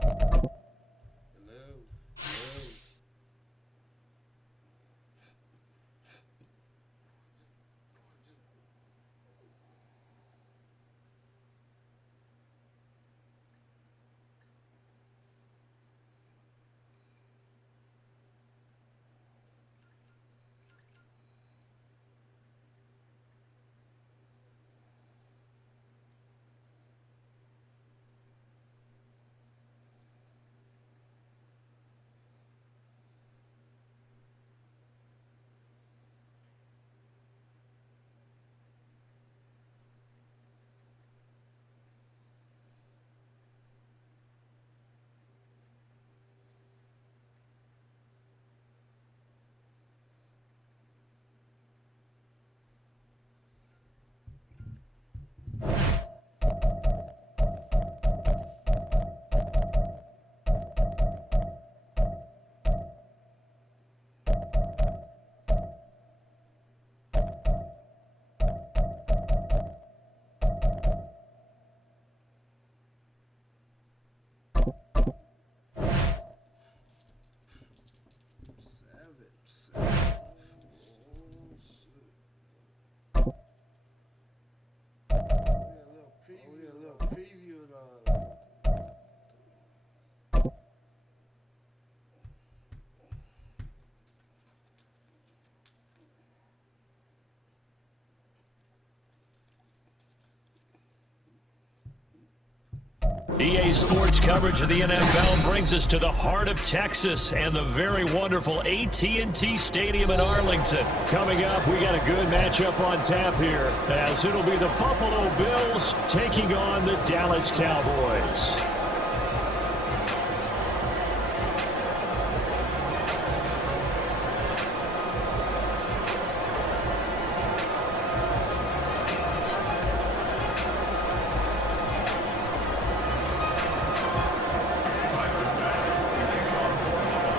Hello. Hello. Preview of EA Sports coverage of the NFL brings us to the heart of Texas and the very wonderful AT&T Stadium in Arlington. Coming up, we got a good matchup on tap here, as it'll be the Buffalo Bills taking on the Dallas Cowboys.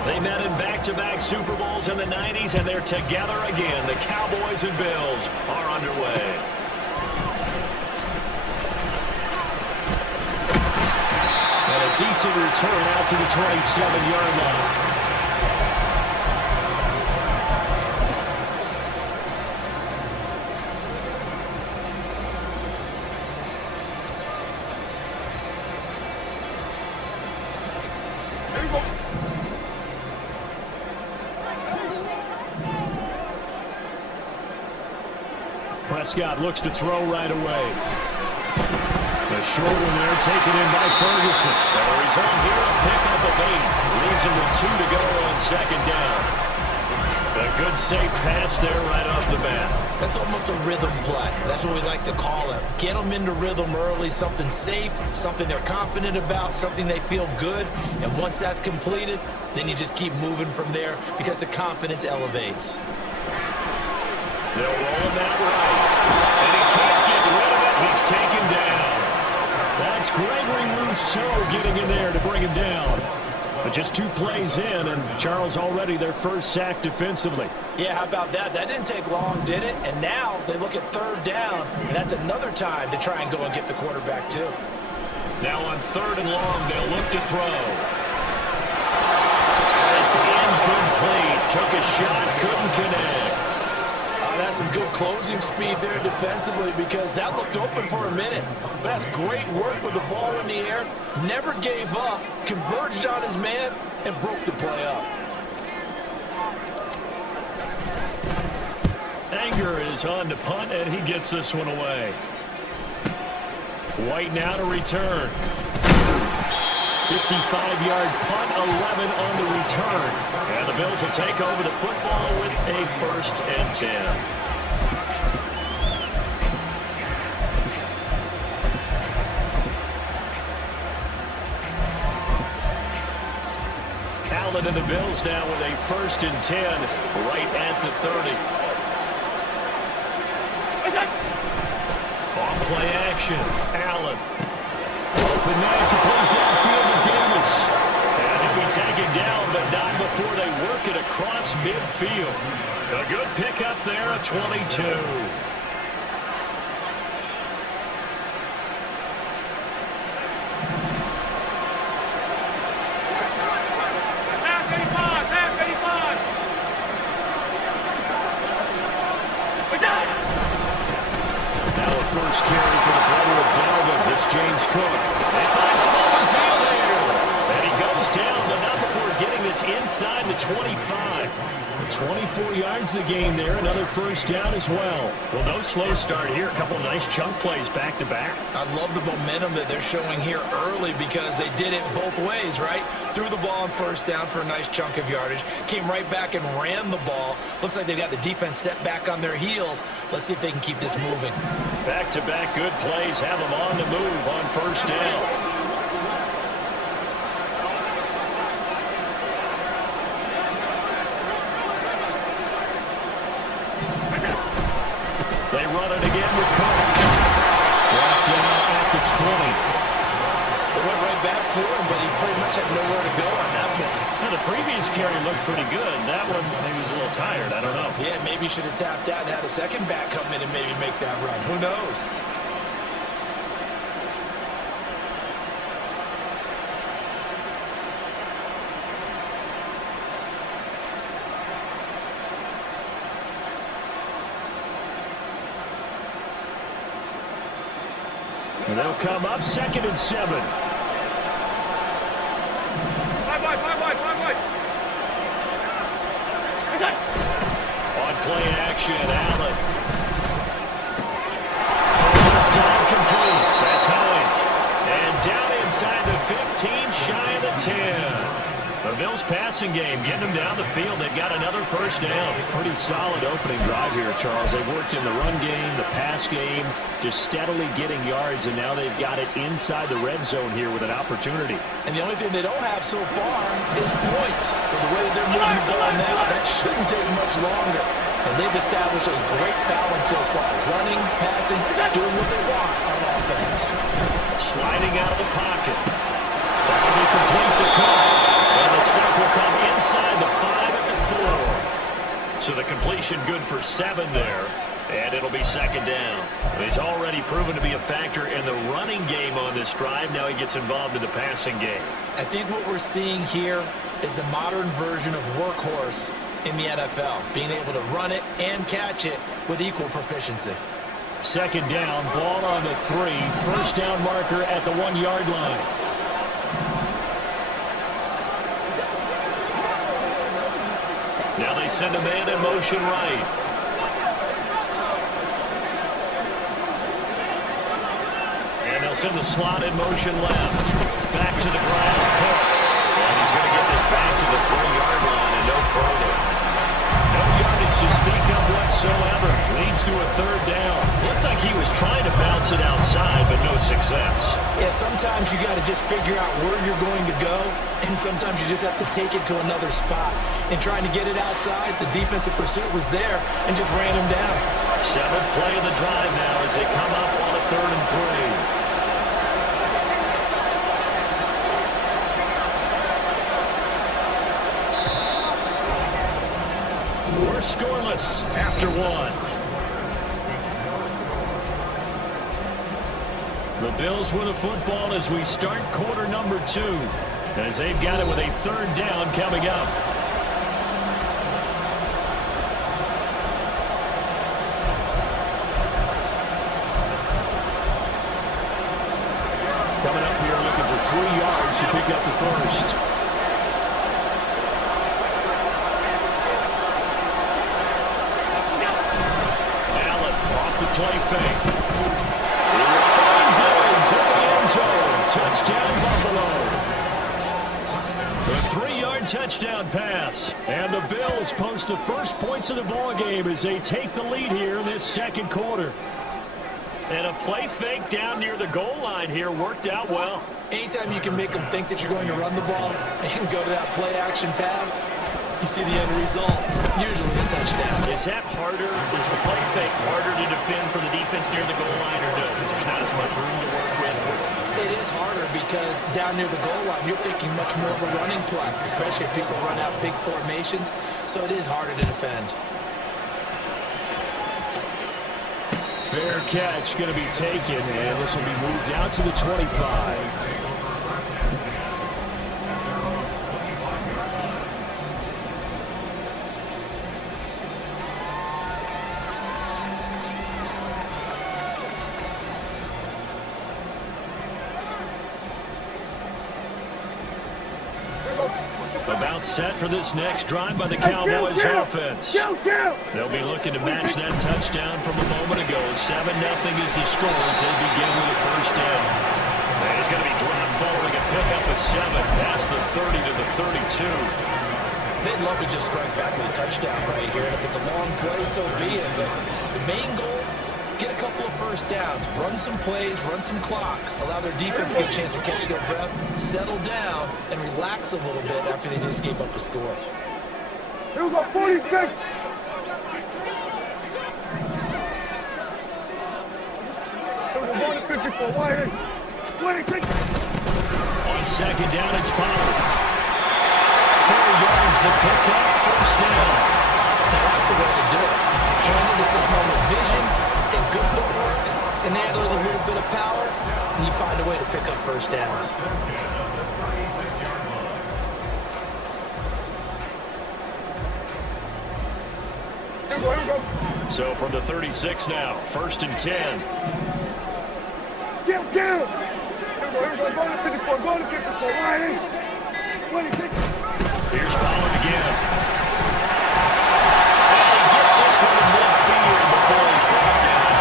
They met in back-to-back Super Bowls in the 90s, and they're together again. The Cowboys and Bills are underway. And a decent return out to the 27-yard line. Prescott looks to throw right away. The short one there taken in by Ferguson. The result here, a pickup of 8. Leaves him with 2 to go on second down. A good safe pass there right off the bat. That's almost a rhythm play. That's what we like to call it. Get them into rhythm early, something safe, something they're confident about, something they feel good. And once that's completed, then you just keep moving from there because the confidence elevates. They'll roll him that right. And he can't get rid of it. He's taken down. That's Gregory Rousseau getting in there to bring him down. But just 2 plays in, and Charles already their first sack defensively. Yeah, how about that? That didn't take long, did it? And now they look at third down, and that's another time to try and go and get the quarterback, too. Now on 3rd and long, they'll look to throw. It's incomplete. Took a shot, couldn't connect. That's some good closing speed there defensively because that looked open for a minute. But that's great work with the ball in the air. Never gave up, converged on his man, and broke the play up. Anger is on to punt, and he gets this one away. White now to return. 55-yard punt, 11 on the return. And the Bills will take over the football with a 1st and 10. Allen and the Bills now with a 1st and 10 right at the 30. On play action, Allen. Open man, complete downfield to Davis. And he'll be taken down, but not before they work it across midfield. A good pickup there, a 22. inside the 25. 24 yards the gain there. Another first down as well. Well, no slow start here. A couple nice chunk plays back-to-back. I love the momentum that they're showing here early because they did it both ways, right? Threw the ball on first down for a nice chunk of yardage. Came right back and ran the ball. Looks like they got the defense set back on their heels. Let's see if they can keep this moving. Back-to-back good plays have them on the move on first down. They run it again with Cook. Brought down at the 20. They went right back to him, but he pretty much had nowhere to go on that play. Now, the previous carry looked pretty good. That one, maybe he was a little tired. I don't know. Yeah, maybe he should have tapped out and had a second back come in and maybe make that run. Who knows? And they'll come up 2nd and 7. Five wide. On play action, Allen. Full side complete. That's Hines. And down inside the 15, shy of the 10. The Bills passing game, getting them down the field. They've got another first down. Pretty solid opening drive here, Charles. They've worked in the run game, the pass game, just steadily getting yards, and now they've got it inside the red zone here with an opportunity. And the only thing they don't have so far is points. But the way that they're moving the ball now, that shouldn't take much longer. And they've established a great balance so far. Running, passing, doing what they want on offense. Sliding out of the pocket. That will be complete to Cook. And the stop will come inside the 5 at the 4. So the completion good for 7 there. And it'll be 2nd down. He's already proven to be a factor in the running game on this drive. Now he gets involved in the passing game. I think what we're seeing here is the modern version of workhorse in the NFL. Being able to run it and catch it with equal proficiency. 2nd down, ball on the 3. First down marker at the 1-yard line. Now they send a man in motion right. And they'll send the slot in motion left. Back to the ground, Cook. And he's going to get this back to the 3-yard line and no further. No yardage to speak of whatsoever. Leads to a 3rd down. Looked like he was trying to bounce it outside, but no success. Yeah, sometimes you got to just figure out where you're going to go, and sometimes you just have to take it to another spot. And trying to get it outside, the defensive pursuit was there and just ran him down. 7th play of the drive now as they come up on a 3rd and 3. We're scoreless after 1. The Bills with the football as we start quarter number 2, as they've got it with a 3rd down coming up. Coming up here looking for 3 yards to pick up the first. Play fake. He will find Diggs in the end zone. Touchdown, Buffalo. The 3-yard touchdown pass. And the Bills post the first points of the ball game as they take the lead here in this 2nd quarter. And a play fake down near the goal line here worked out well. Anytime you can make them think that you're going to run the ball and go to that play-action pass, you see the end result, usually a touchdown. Is that harder? Is the play fake harder to defend for the defense near the goal line, or no? Because there's not as much room to work with? It is harder because down near the goal line, you're thinking much more of a running play, especially if people run out big formations, so it is harder to defend. Fair catch going to be taken, and this will be moved out to the 25. About set for this next drive by the Cowboys offense. They'll be looking to match that touchdown from a moment ago. 7-0 is the score as they begin with a first down. And he's going to be dropped following a pickup of 7 past the 30 to the 32. They'd love to just strike back with a touchdown right here, and if it's a long play, so be it. But the main goal, get a couple of first downs, run some plays, run some clock, allow their defense to get a chance to catch their breath, settle down, and relax a little bit after they just gave up a score. Here we go, 46. On second down, it's Pollard. 4 yards, the pickup, first down. That's the way to do it. Hand it to someone with vision and good footwork, and add a little bit of power, and you find a way to pick up first downs. So from the 36 now, 1st and 10. Here we go, go to 54, go to 54, right in. 26. Here's Pollard again. And he gets this one in midfield before he's brought down.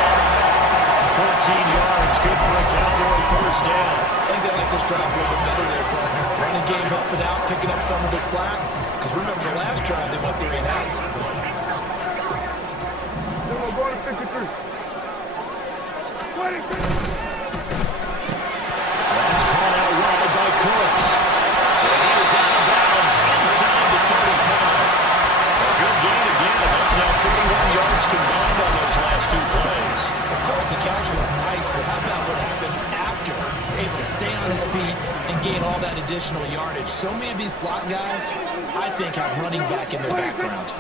14 yards, good for a Cowboy first down. I think they like this drive a little bit better there, partner. Running game helping out, picking up some of the slack. Because remember the last drive, they went 3 and out. Here we go to 53. 26. That's caught out wide by Cooks. And he is out of bounds inside the 35. A good gain again. That's now 31 yards combined on those last 2 plays. Of course, the catch was nice, but how about what happened after? Able to stay on his feet and gain all that additional yardage. So many of these slot guys, I think, have running back in their background.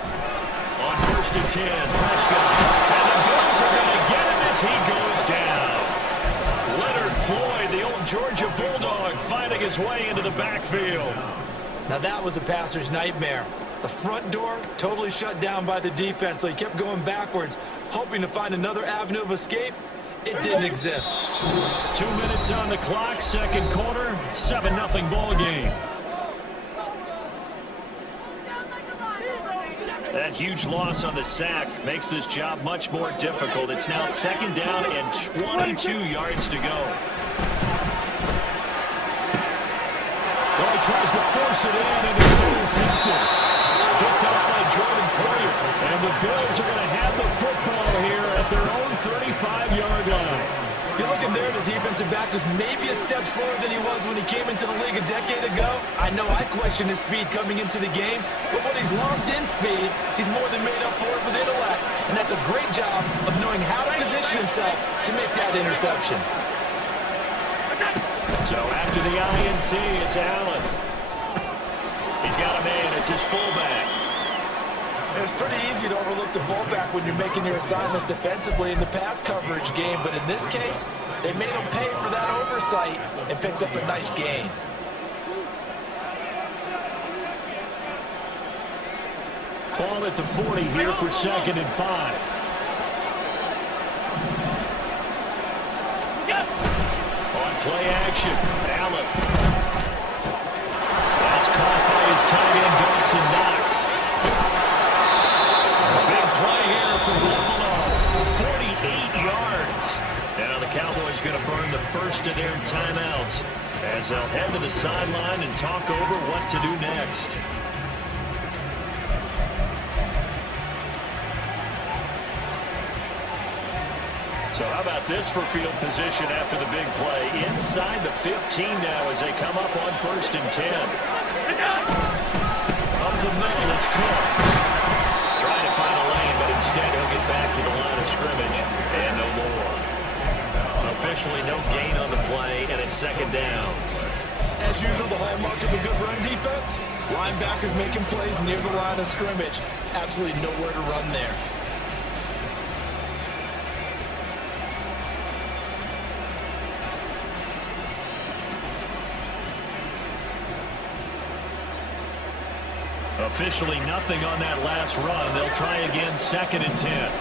On 1st and 10, Prescott. And the Bills are going to get him as he goes down. Leonard Floyd, the old Georgia Bulldog, finding his way into the backfield. Now that was a passer's nightmare. The front door totally shut down by the defense, so he kept going backwards, hoping to find another avenue of escape. It didn't exist. 2 minutes on the clock, second quarter, 7-0 ball game. That huge loss on the sack makes this job much more difficult. It's now 2nd down and 22 yards to go. Well, he tries to force it in, and it's intercepted. Picked up by Jordan Poyer. And the Bills are going to have the football here at their own 35-yard line. You're looking there, the defensive back was maybe a step slower than he was when he came into the league a decade ago. I know I questioned his speed coming into the game, but what he's lost in speed, he's more than made up for it with intellect. And that's a great job of knowing how to position himself to make that interception. So after the INT, it's Allen. He's got a man, it's his fullback. It's pretty easy to overlook the fullback when you're making your assignments defensively in the pass coverage game, but in this case, they made him pay for that oversight and picks up a nice gain. Ball at the 40 here for 2nd and 5. On play action, Allen. That's caught by his tight end, Dawson Knox. Big play here for Buffalo. 48 yards. Now the Cowboys going to burn the first of their timeouts as they'll head to the sideline and talk over what to do next. So how about this for field position after the big play? Inside the 15 now as they come up on 1st and 10. Up the middle, it's Cook. Trying to find a lane, but instead he'll get back to the line of scrimmage and no more. Officially no gain on the play, and it's 2nd down. As usual, the hallmark of a good run defense, linebackers making plays near the line of scrimmage. Absolutely nowhere to run there. Officially nothing on that last run. They'll try again, 2nd and 10.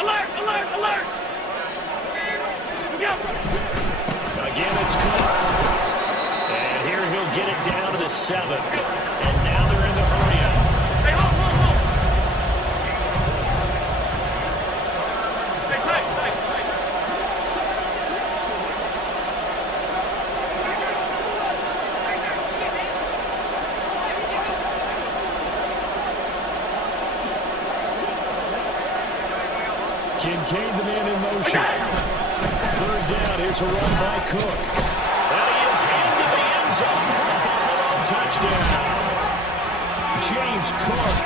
Alert, alert, alert! Here we go. with 7. And now they're in the hurry-up. Hey, hold. Stay tight. Kincaid, the man in motion. 3rd down. Here's a run by Cook. And he is into the end zone for a Buffalo touchdown. James Cook,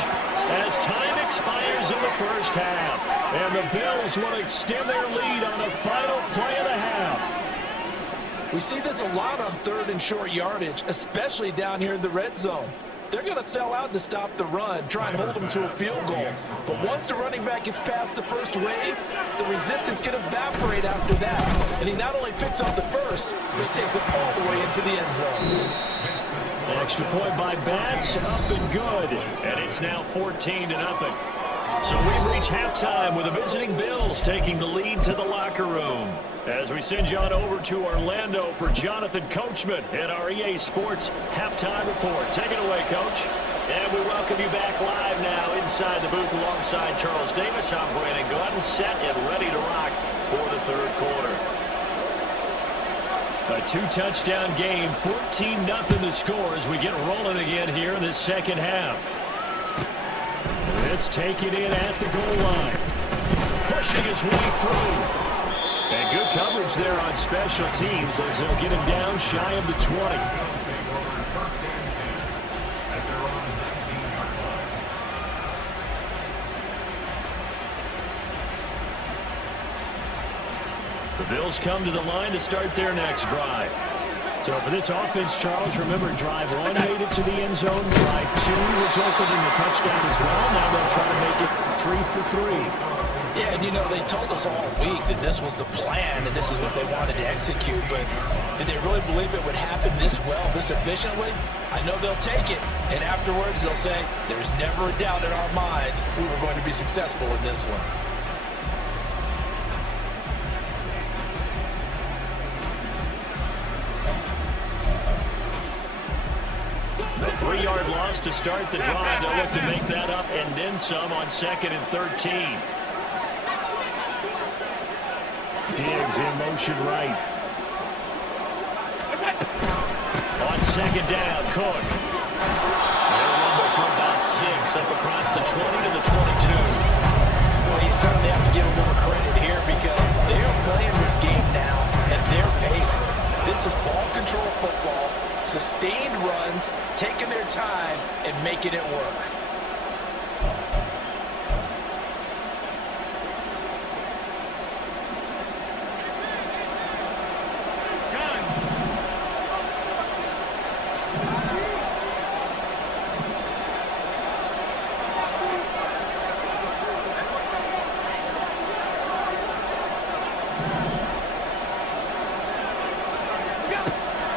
as time expires in the first half. And the Bills will extend their lead on a final play of the half. We see this a lot on 3rd and short yardage, especially down here in the red zone. They're going to sell out to stop the run, try and hold them to a field goal. But once the running back gets past the first wave, the resistance can evaporate after that. And he not only picks up the first, but he takes it all the way into the end zone. Extra point by Bass, up and good. And it's now 14-0. So we've reached halftime with the visiting Bills taking the lead to the locker room. As we send you on over to Orlando for Jonathan Coachman in our EA Sports Halftime Report. Take it away, Coach. And we welcome you back live now inside the booth alongside Charles Davis. I'm Brandon Gordon, set and ready to rock for the 3rd quarter. A 2-touchdown game, 14-0 the score as we get rolling again here in this second half. This taken in at the goal line. Pushing his way through. And good coverage there on special teams as they'll get him down shy of the 20. The Bills come to the line to start their next drive. So for this offense, Charles, remember drive 1 made it to the end zone. Drive 2 resulted in the touchdown as well. Now they'll try to make it 3 for 3. Yeah, and you know, they told us all week that this was the plan and this is what they wanted to execute, but did they really believe it would happen this well, this efficiently? I know they'll take it, and afterwards they'll say, there's never a doubt in our minds we were going to be successful in this one. A 3-yard loss to start the drive. They'll look to make that up and then some on 2nd and 13. Diggs in motion right. On 2nd down, Cook. They'll rumble for about 6 up across the 20 to the 22. Well, you certainly have to give a little credit here because they're playing this game now at their pace. This is ball control football, sustained runs, taking their time and making it work.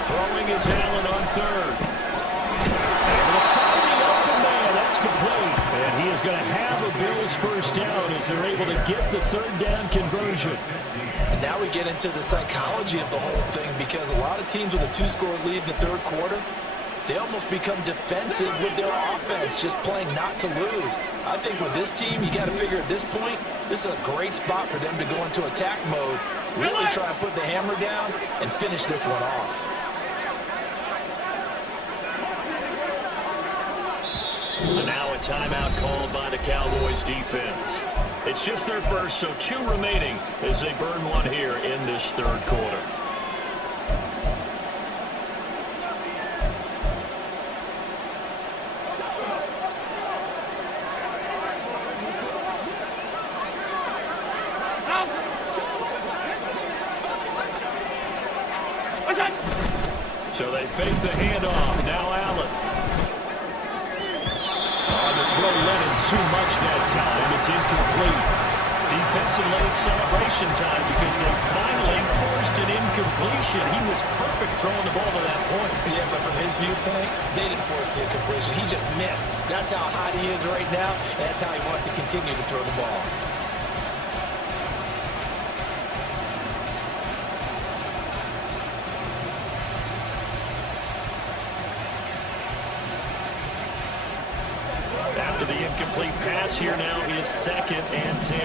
Throwing is Allen on 3rd. Able to find the open man. That's complete. And he is going to have the Bills first down as they're able to get the 3rd down conversion. And now we get into the psychology of the whole thing because a lot of teams with a 2-score lead in the 3rd quarter, they almost become defensive with their offense, just playing not to lose. I think with this team, you got to figure at this point, this is a great spot for them to go into attack mode, really try and put the hammer down and finish this one off. And now a timeout called by the Cowboys defense. It's just their first, so 2 remaining as they burn 1 here in this 3rd quarter. So they fake the handoff. Now Allen. The throw led him too much that time. It's incomplete. Defensively, it's celebration time because they finally forced an incompletion. He was perfect throwing the ball to that point. Yeah, but from his viewpoint, they didn't force the incompletion. He just missed. That's how hot he is right now, and that's how he wants to continue to throw the ball. incomplete pass here now is 2nd and 10.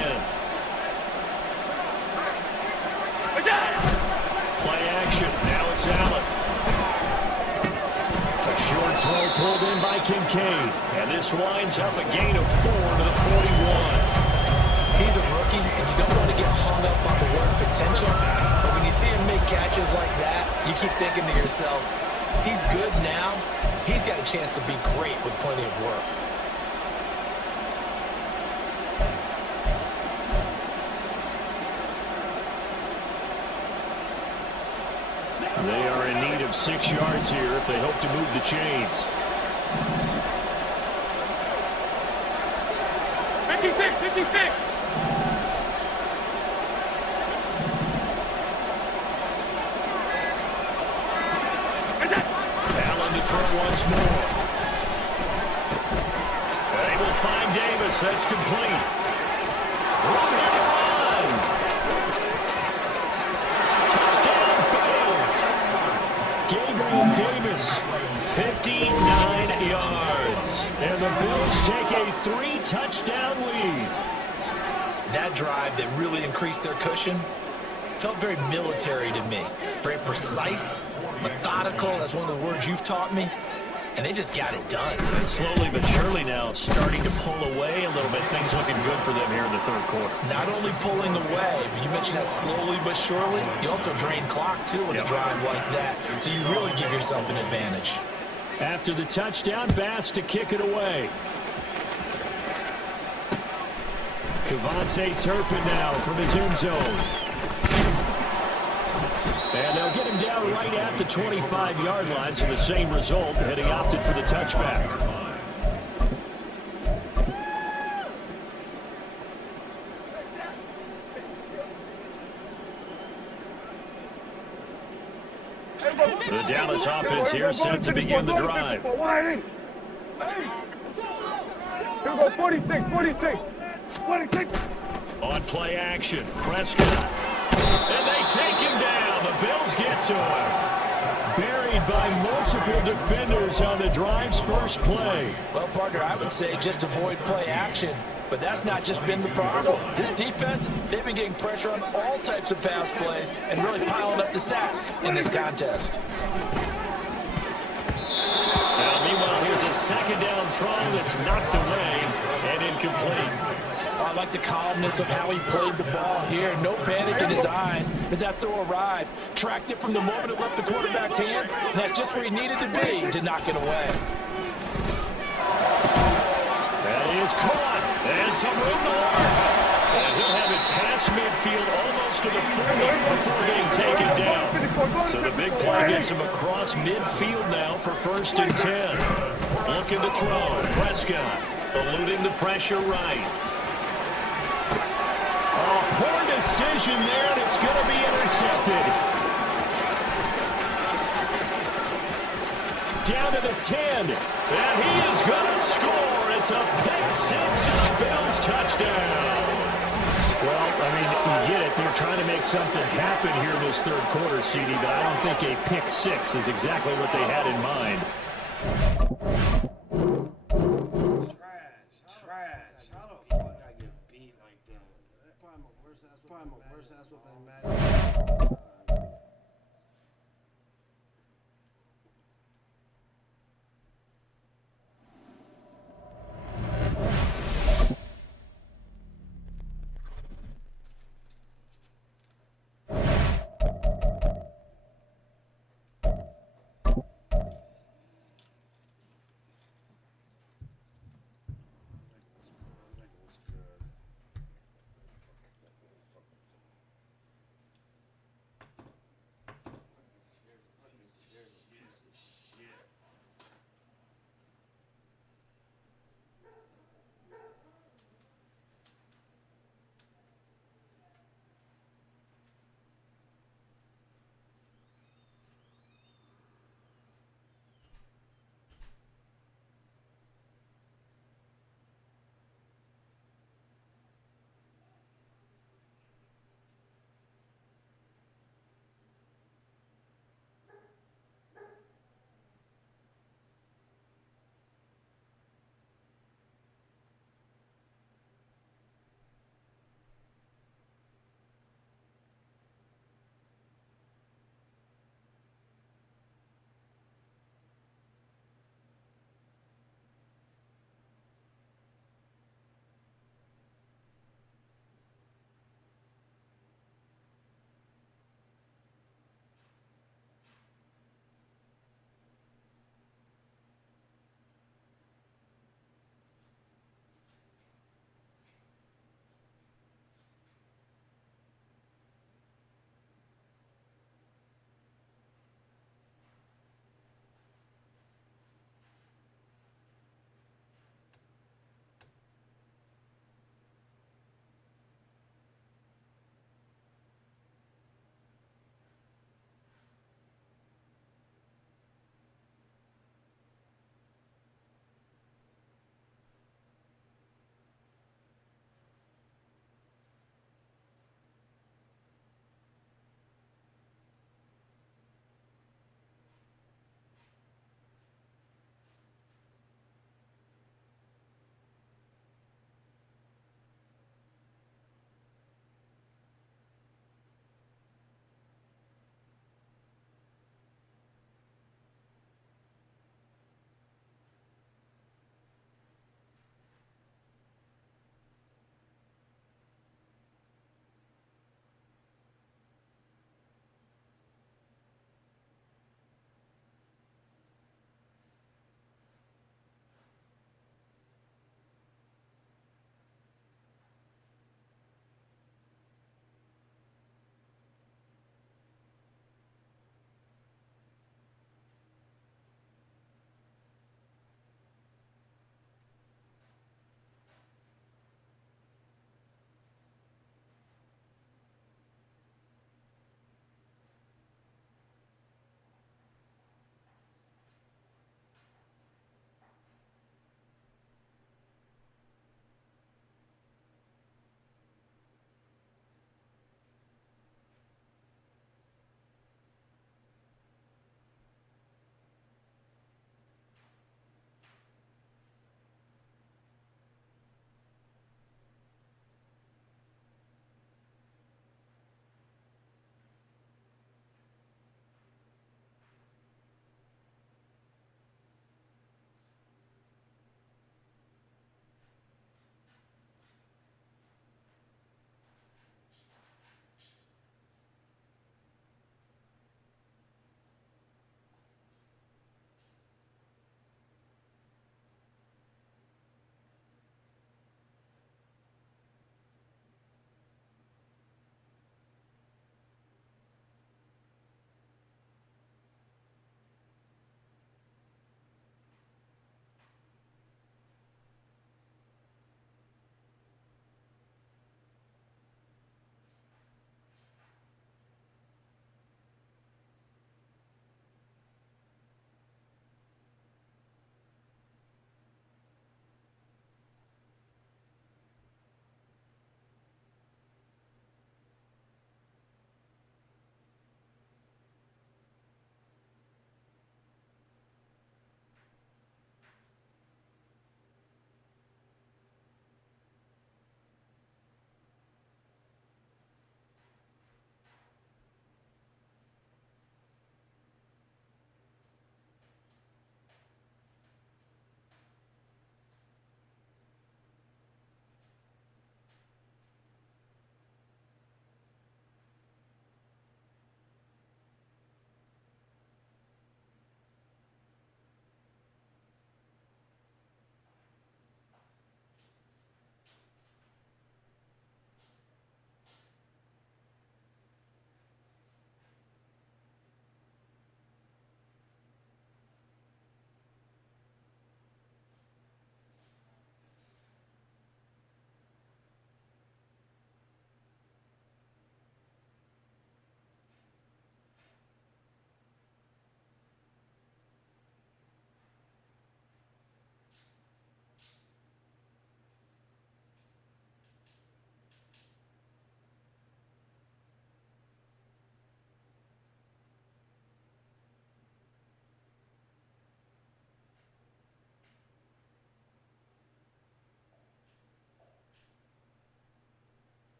Play action. Now it's Allen. A short throw pulled in by Kincaid. And this winds up a gain of 4 to the 41. He's a rookie, and you don't want to get hung up on the work potential. But when you see him make catches like that, you keep thinking to yourself, he's good now. He's got a chance to be great with plenty of work. They are in need of 6 yards here if they hope to move the chains. 56, 56. Allen to throw once more. They will find Davis. That's complete. Run! Touchdown, Bills. Gabriel Davis, 59 yards. And the Bills take a 3-touchdown lead. That drive that really increased their cushion felt very military to me. Very precise, methodical. That's one of the words you've taught me. And they just got it done. And slowly but surely now starting to pull away a little bit. Things looking good for them here in the 3rd quarter. Not only pulling away, but you mentioned that slowly but surely. You also drain clock, too, with a drive like that. So you really give yourself an advantage. After the touchdown, Bass to kick it away. Kevontae Turpin now from his end zone. And they'll get him down right at the 25-yard line, so the same result, and he opted for the touchback. The Dallas offense here set to begin the drive. Here we go, 46, 46, 46. On play action, Prescott. And they take him down. The Bills get to him. Buried by multiple defenders on the drive's first play. Well, partner, I would say just avoid play action. But that's not just been the problem. This defense, they've been getting pressure on all types of pass plays and really piling up the sacks in this contest. Now, meanwhile, here's a 2nd down throw that's knocked away and incomplete. I like the calmness of how he played the ball here. No panic in his eyes as that throw arrived. Tracked it from the moment it left the quarterback's hand, and that's just where he needed to be to knock it away. That is caught, and some room to work. And he'll have it past midfield almost to the 40 before being taken down. So the big play gets him across midfield now for 1st and 10. Looking to throw. Prescott eluding the pressure right. Poor decision there, and it's going to be intercepted. Down to the 10, and he is going to score. It's a pick 6 and a Bills touchdown. Well, I mean, you get it. They're trying to make something happen here in this 3rd quarter, CD, but I don't think a pick 6 is exactly what they had in mind. Trash. How the fuck I get beat like that? That's probably my worst ass with Madden.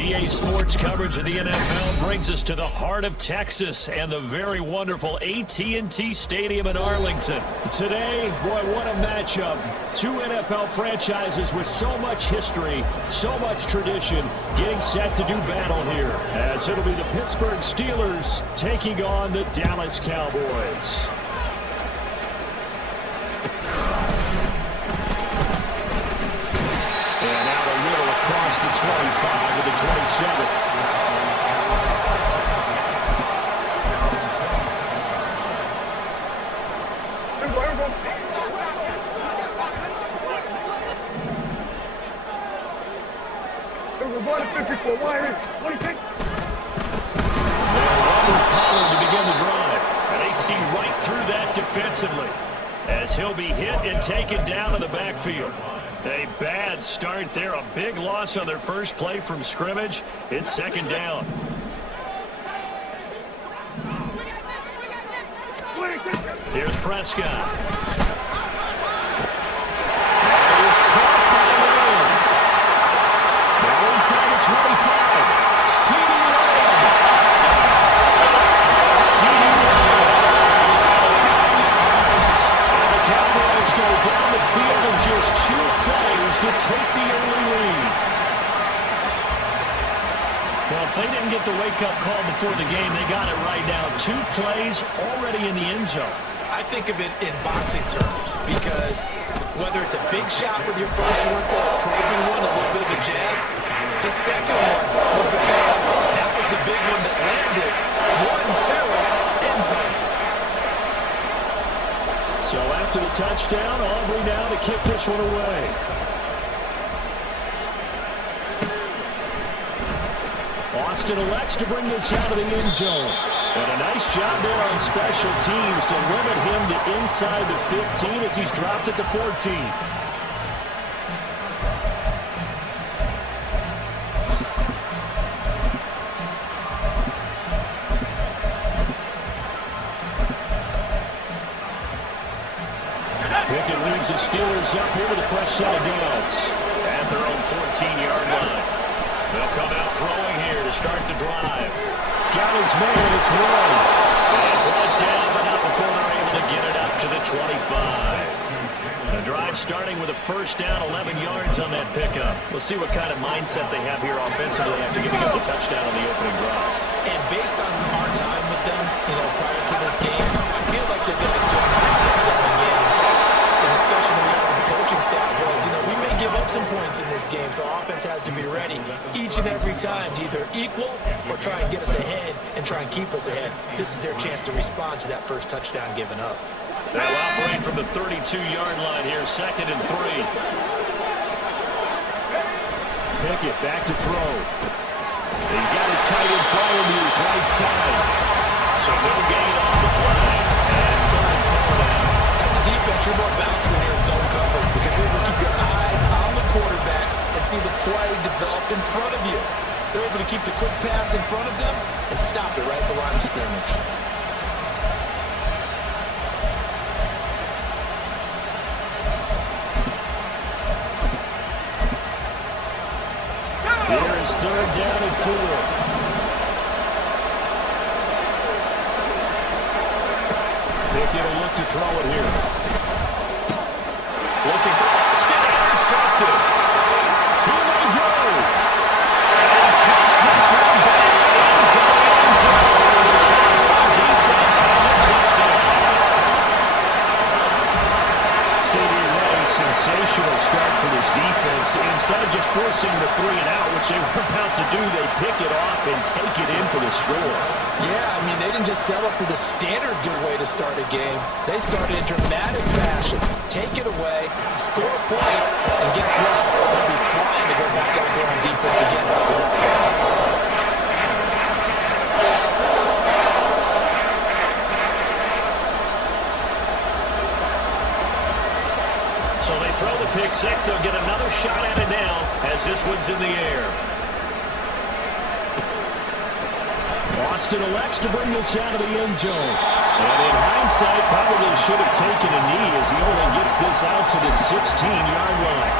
EA Sports coverage of the NFL brings us to the heart of Texas and the very wonderful AT&T Stadium in Arlington. Today, boy, what a matchup. Two NFL franchises with so much history, so much tradition, getting set to do battle here, as it'll be the Pittsburgh Steelers taking on the Dallas Cowboys. And out a little across the 25 to the 27. To begin the drive, and they see right through that defensively as he'll be hit and taken down in the backfield. A bad start there, a big loss on their first play from scrimmage. It's second down. Here's Prescott. That is caught by Lamb. Now inside the 25. CD Lamb. CD Lamb. And the Cowboys go down the field in just 2 plays to take the early lead. Well, if they didn't get the wake-up call before the game, they got it right now. 2 plays already in the end zone. I think of it in boxing terms because whether it's a big shot with your first one or a probing one, a little bit of a jab, the second one was the payoff. That was the big one that landed. 1-2, end zone. So after the touchdown, Aubrey now to kick this one away. Austin elects to bring this out of the end zone. And a nice job there on special teams to limit him to inside the 15 as he's dropped at the 14. Pickett leads the Steelers up here with a fresh set of downs. At their own 14-yard line. They'll come out throwing here to start the drive. Got his man, it's one. And brought down, but not before they're able to get it up to the 25. The drive starting with a first down, 11 yards on that pickup. We'll see what kind of mindset they have here offensively after giving up the touchdown on the opening drive. And based on our time with them, prior to this game, I feel like they've got a good mindset going in. The discussion that we had with the coaching staff was, we may give up some points in this game, so offense has to be ready each and every time to either equal or try and get us ahead and try and keep us ahead. This is their chance to respond to that first touchdown given up. They'll operate from the 32-yard line here, 2nd and 3. Pickett back to throw. He's got his tight end flying move right side. So no gain on the play. And it's 3rd and 4 now. As a defense, you're more balanced when you're in zone coverage because you're able to keep your eyes on the quarterback and see the play develop in front of you. They're able to keep the quick pass in front of them and stop it right at the line of scrimmage. Here is 3rd down and 4. Pickett will look to throw it here. Looking for Austin, intercepted. He may go. And takes this one back into the end zone. The defense has a touchdown. CD Lamb, sensational start for this defense. Instead of just forcing the 3 and out, which they were about to do, they pick it off and take it in for the score. Yeah, they didn't just settle for the standard good way to start a game. They started in dramatic fashion. Take it away, score points, and guess what? They'll be flying to go back out there on defense again after that play. So they throw the pick six. They'll get another shot at it now as this one's in the air. Austin elects to bring this out of the end zone. And in hindsight, probably should have taken a knee as he only gets this out to the 16-yard line.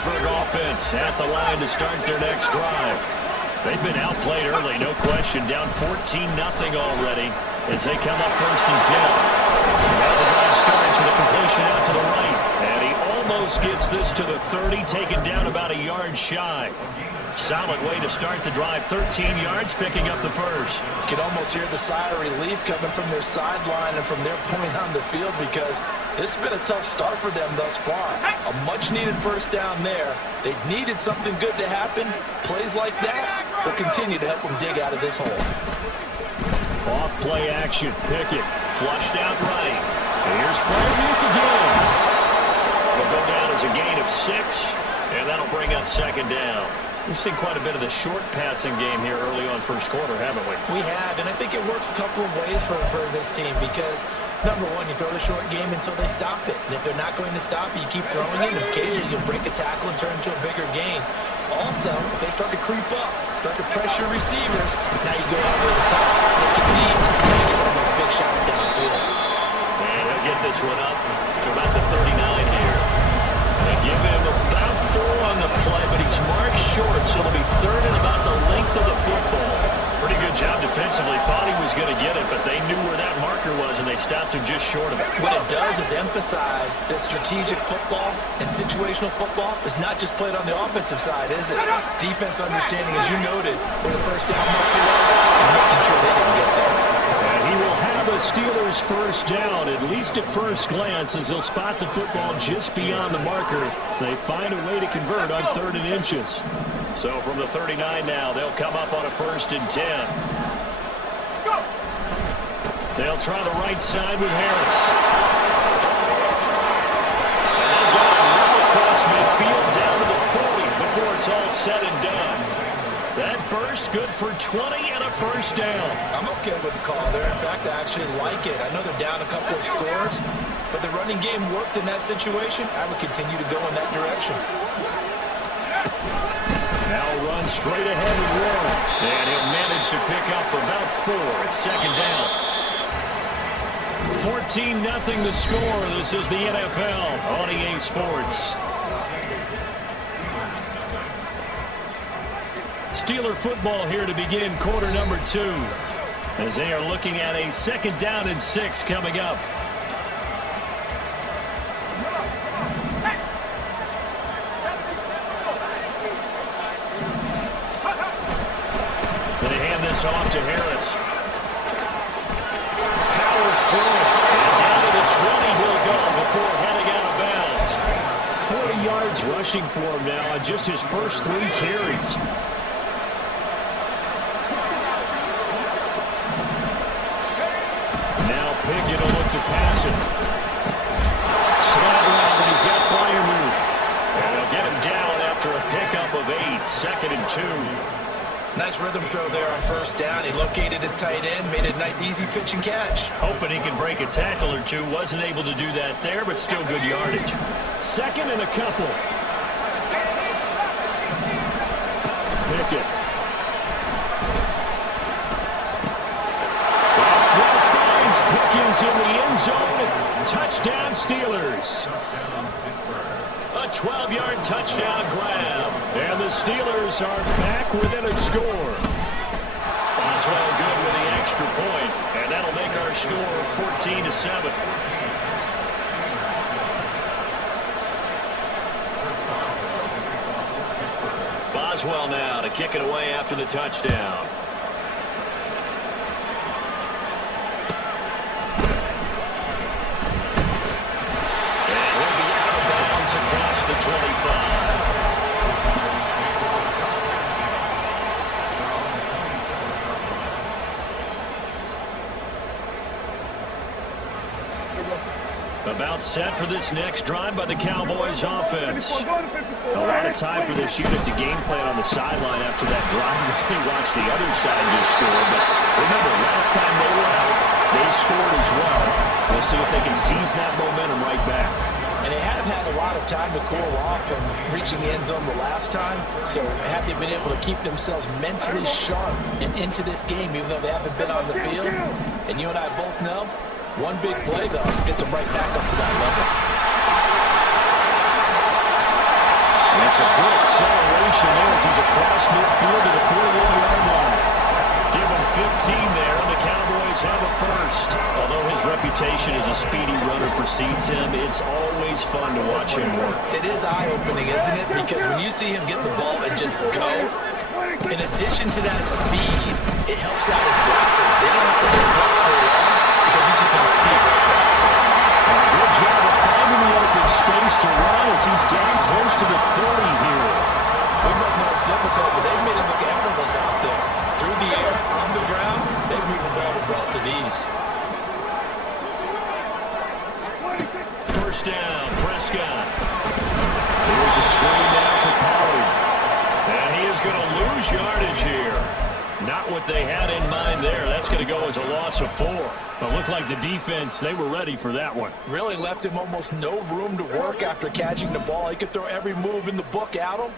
Pittsburgh offense at the line to start their next drive. They've been outplayed early, no question. Down 14-0 already as they come up 1st and 10. Now the drive starts with a completion out to the right. And he almost gets this to the 30, taken down about a yard shy. Solid way to start the drive. 13 yards, picking up the first. You can almost hear the sigh of relief coming from their sideline and from their point on the field, because this has been a tough start for them thus far. A much-needed first down there. They needed something good to happen. Plays like that will continue to help them dig out of this hole. Off play action. Pickett flushed out right. And here's Freiermuth again. Will go down as a gain of 6, and that'll bring up 2nd down. We've seen quite a bit of the short passing game here early on first quarter, haven't we? We have, and I think it works a couple of ways for this team because, number one, you throw the short game until they stop it. And if they're not going to stop it, you keep throwing it, and occasionally you'll break a tackle and turn into a bigger gain. Also, if they start to creep up, start to pressure receivers, now you go over the top, take it deep, and get some of those big shots downfield. And he'll get this one up to about the 39 here. They give him about 4 on the play, but he's marked short, so it'll be 3rd and about the length of the football. Pretty good job defensively. Thought he was going to get it, but they knew where that marker was, and they stopped him just short of it. What it does is emphasize that strategic football and situational football is not just played on the offensive side, is it? Defense understanding, as you noted, where the first down marker was, and making sure they didn't get there. And he will have a Steelers first down, at least at first glance, as he'll spot the football just beyond the marker. They find a way to convert on 3rd and inches. So from the 39 now, they'll come up on a 1st and 10. They'll try the right side with Harris. And they've got him right across midfield down to the 40 before it's all said and done. That burst good for 20 and a first down. I'm okay with the call there. In fact, I actually like it. I know they're down a couple of scores, but the running game worked in that situation. I would continue to go in that direction. Now run straight ahead with Warren. And he'll manage to pick up about 4 at 2nd down. 14-0 the score. This is the NFL on EA Sports. Steeler football here to begin quarter number 2, as they are looking at a 2nd down and 6 coming up. They hand this off to Harris. Powers through it, and down to the 20 he'll go before heading out of bounds. 40 yards rushing for him now on just his first 3 carries. Pickett will look to pass it. Slant route, and he's got Freiermuth. And they'll get him down after a pickup of 8. 2nd and 2. Nice rhythm throw there on first down. He located his tight end, made a nice easy pitch and catch. Hoping he can break a tackle or two. Wasn't able to do that there, but still good yardage. 2nd and a couple. Pickett. Pickens in the end zone. Touchdown, Steelers. A 12-yard touchdown grab. And the Steelers are back within a score. Boswell good with the extra point, and that'll make our score 14-7. Boswell now to kick it away after the touchdown. Across the 25. About set for this next drive by the Cowboys offense. A lot of time for this unit to game plan on the sideline after that drive as they watch the other side just score. But remember, last time they were out, they scored as well. We'll see if they can seize that momentum right back. And they have had a lot of time to cool off from reaching the end zone the last time. So have they been able to keep themselves mentally sharp and into this game, even though they haven't been on the field? And you and I both know, one big play, though, gets them right back up to that level. That's a good acceleration there as he's across midfield to the 48-yard line. Give him 15 there, and the Cowboys have a first. Although his reputation as a speedy runner precedes him, it's always fun to watch him work. It is eye-opening, isn't it? Because when you see him get the ball and just go, in addition to that speed, it helps out his blockers. They don't have to hold blocks very long because he's just going to speed right past him. Good job of finding the open space to run as he's down close to the 30 here. We both know it's difficult, but they've made it look effortless out there. Through the air, on the ground, they've moved the ball with relative ease. First down, Prescott. Here's a screen now for Pollard. And he is going to lose yardage here. Not what they had in mind there. That's going to go as a loss of 4. It looked like the defense, they were ready for that one. Really left him almost no room to work after catching the ball. He could throw every move in the book at him.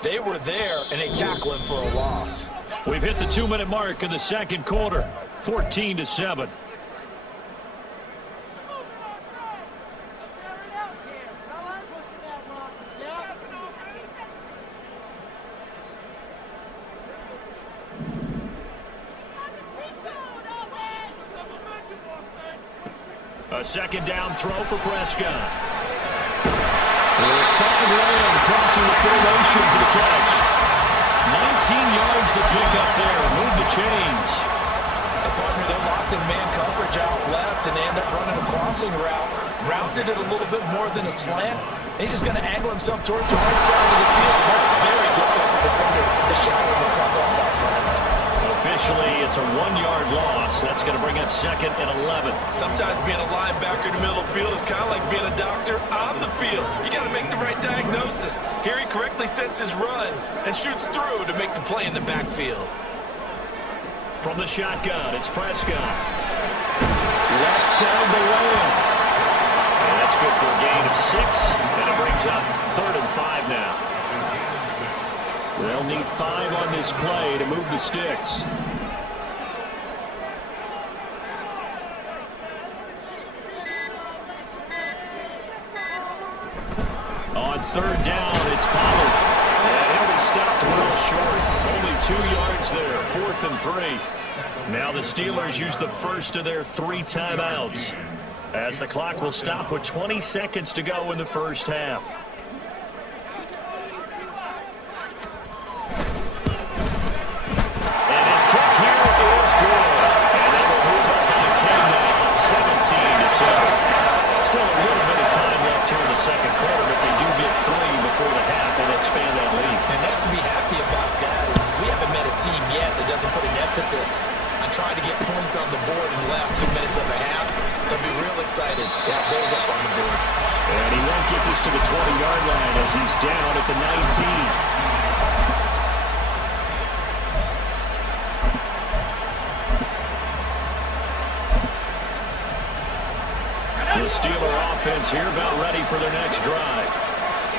They were there, and they tackle him for a loss. We've hit the 2-minute mark in the second quarter, 14-7. A second down throw for Prescott. Find Lamb crossing the formation for the catch. 19 yards to pick up there. Move the chains. The partner, they're locked in man coverage out left, and they end up running a crossing route. Rounded it a little bit more than a slant. He's just going to angle himself towards the right side of the field. That's very difficult for the defender to shadow him across all that front. Officially, it's a 1-yard loss. That's going to bring up 2nd and 11. Sometimes being a linebacker in the middle of the field is kind of like being a doctor on the field. You got to make the right diagnosis. Here he correctly sets his run and shoots through to make the play in the backfield. From the shotgun, it's Prescott. Left side to Lamb. And that's good for a gain of 6. And it brings up 3rd and 5 now. They'll need 5 on this play to move the sticks. On 3rd down, it's Pollard. And he'll be stopped well short. Only 2 yards there, 4th and 3. Now the Steelers use the first of their 3 timeouts, as the clock will stop with 20 seconds to go in the first half. And his kick here is good. And they will move up by 10 now, 17-7. Still a little bit of time left here in the second quarter, but they do get 3 before the half and expand that lead. And they have to be happy about that. We haven't met a team yet that doesn't put an emphasis on trying to get points on the board in the last 2 minutes of a half. They'll be real excited to have those up on the board. And he won't get this to the 20-yard line as he's down at the 19. The Steeler offense here about ready for their next drive.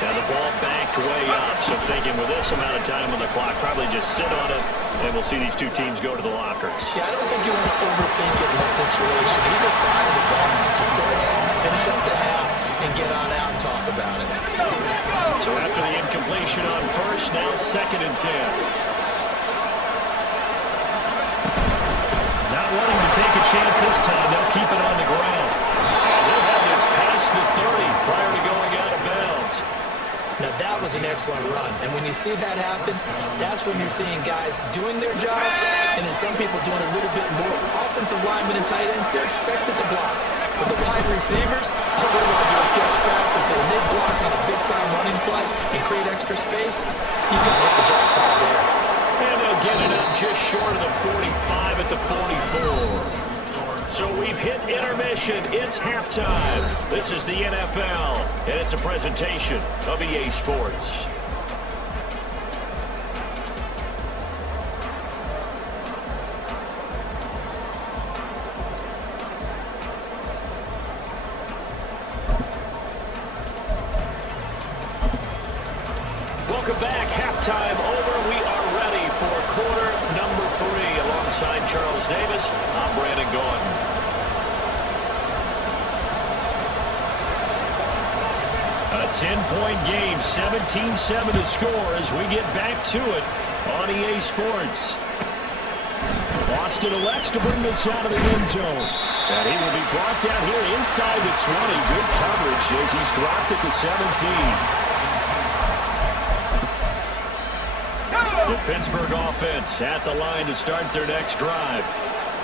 Now the ball backed way up, so thinking with this amount of time on the clock, probably just sit on it, and we'll see these two teams go to the lockers. Yeah, I don't think you want to overthink it in this situation. Either side of the ball, just go ahead, finish up the half, and get on out and talk about it. So after the incompletion on first, now 2nd and 10. Not wanting to take a chance this time, they'll keep it on the ground. And they'll have this past the 30 prior to going out of bounds. Now that was an excellent run, and when you see that happen, that's when you're seeing guys doing their job, and then some people doing a little bit more. Offensive linemen and tight ends, they're expected to block. But the wide receivers, all they want to do is catch passes, so when they block on a big-time running play and create extra space, you've got to hit the jackpot there. And they'll get it up just short of the 45 at the 44. So we've hit intermission. It's halftime. This is the NFL, and it's a presentation of EA Sports. Welcome back. Halftime over. We are ready for quarter number 3. Alongside Charles Davis, I'm Brandon Gordon. A 10-point game, 17-7 to score as we get back to it on EA Sports. Boston elects to bring this out of the end zone. And he will be brought down here inside the 20. Good coverage as he's dropped at the 17. The Pittsburgh offense at the line to start their next drive.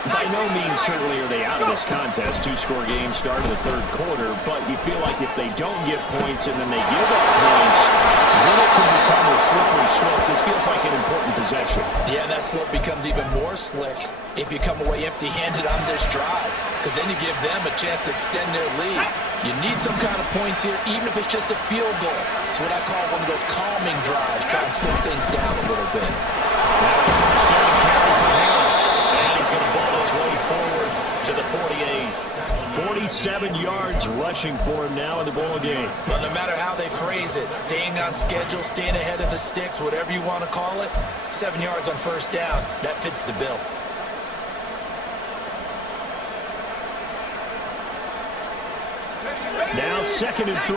By no means certainly are they out of this contest. Two-score game start of the third quarter, but you feel like if they don't get points and then they give up points, then it can become a slippery slope. This feels like an important possession. Yeah, that slope becomes even more slick if you come away empty-handed on this drive, because then you give them a chance to extend their lead. You need some kind of points here, even if it's just a field goal. It's what I call one of those calming drives, try and slow things down a little bit. Now first down carry for Harris. And he's going to ball his way forward to the 48. 47 yards rushing for him now in the ball game. Well, no matter how they phrase it, staying on schedule, staying ahead of the sticks, whatever you want to call it, 7 yards on first down, that fits the bill. Now 2nd and 3.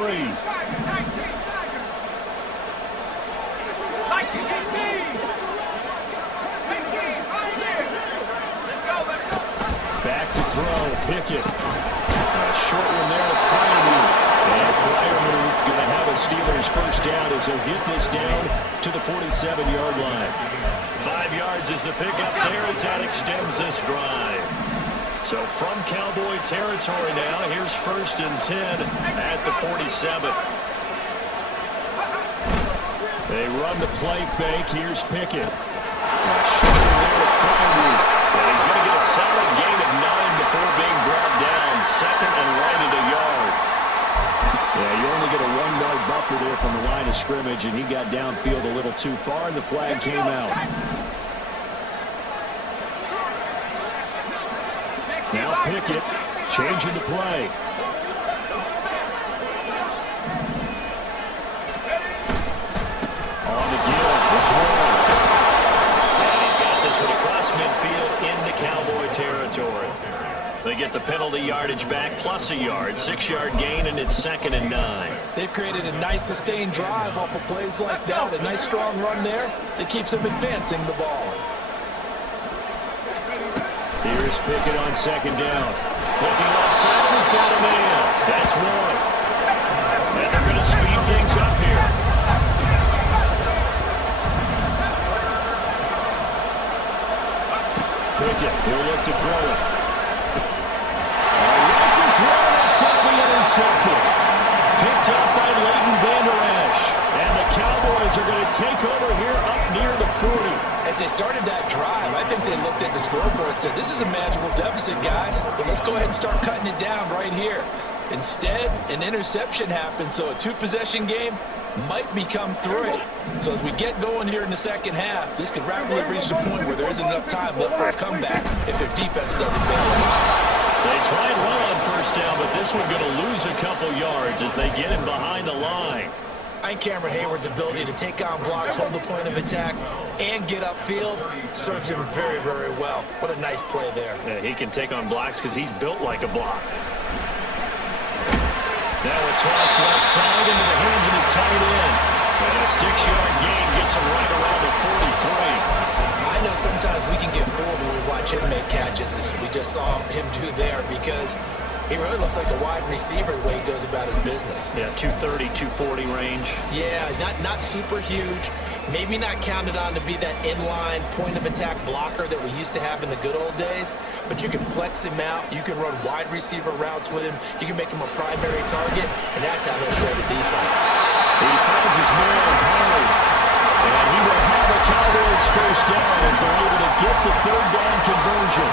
Back to throw, Pickett. A short one there to Freiermuth. And Freiermuth going to have a Steelers first down as he'll get this down to the 47-yard line. 5 yards is the pickup there as that extends this drive. So from Cowboy territory now, here's 1st and 10 at the 47. They run the play fake. Here's Pickett. Short one there to Freiermuth. And he's going to get a solid gain of 9 before being brought down. 2nd and right at a yard. Yeah, you only get a 1-yard buffer there from the line of scrimmage, and he got downfield a little too far, and the flag came out. Now Pickett changing the play. On the give, it's Warren. And he's got this one across midfield into Cowboy territory. They get the penalty yardage back plus a yard. 6-yard gain, and it's 2nd and 9. They've created a nice sustained drive off of plays like that. A nice strong run there that keeps them advancing the ball. Here's Pickett on 2nd down. Looking outside, he's got a man. That's one. And they're going to speed things up here. Pickett, he'll look to throw it. Rifles one, it's going to be intercepted. Picked up by Leighton Vander Esch. And the Cowboys are going to take over here up near the 40. As they started that drive, I think they looked at the scoreboard and said, this is a manageable deficit, guys, but let's go ahead and start cutting it down right here. Instead, an interception happened, so a 2-possession game might become 3. So as we get going here in the second half, this could rapidly reach the point where there isn't enough time left for a comeback if their defense doesn't bail out. They tried well on first down, but this one going to lose a couple yards as they get him behind the line. I think Cameron Hayward's ability to take on blocks, hold the point of attack, and get upfield serves him very, very well. What a nice play there. Yeah, he can take on blocks because he's built like a block. Now a toss left side into the hands of his tight end. And a 6-yard gain gets him right around the 43. I know sometimes we can get fooled when we watch him make catches, as we just saw him do there, because he really looks like a wide receiver the way he goes about his business. Yeah, 230, 240 range. Yeah, not super huge. Maybe not counted on to be that inline point-of-attack blocker that we used to have in the good old days, but you can flex him out. You can run wide receiver routes with him. You can make him a primary target, and that's how he'll show the defense. He finds his man, Pollard. And he will have the Cowboys first down as they're able to get the 3rd down conversion.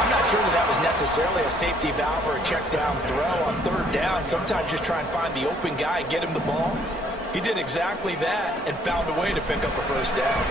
I'm not sure that was necessarily a safety valve or a check down throw on 3rd down. Sometimes just try and find the open guy and get him the ball. He did exactly that and found a way to pick up a first down.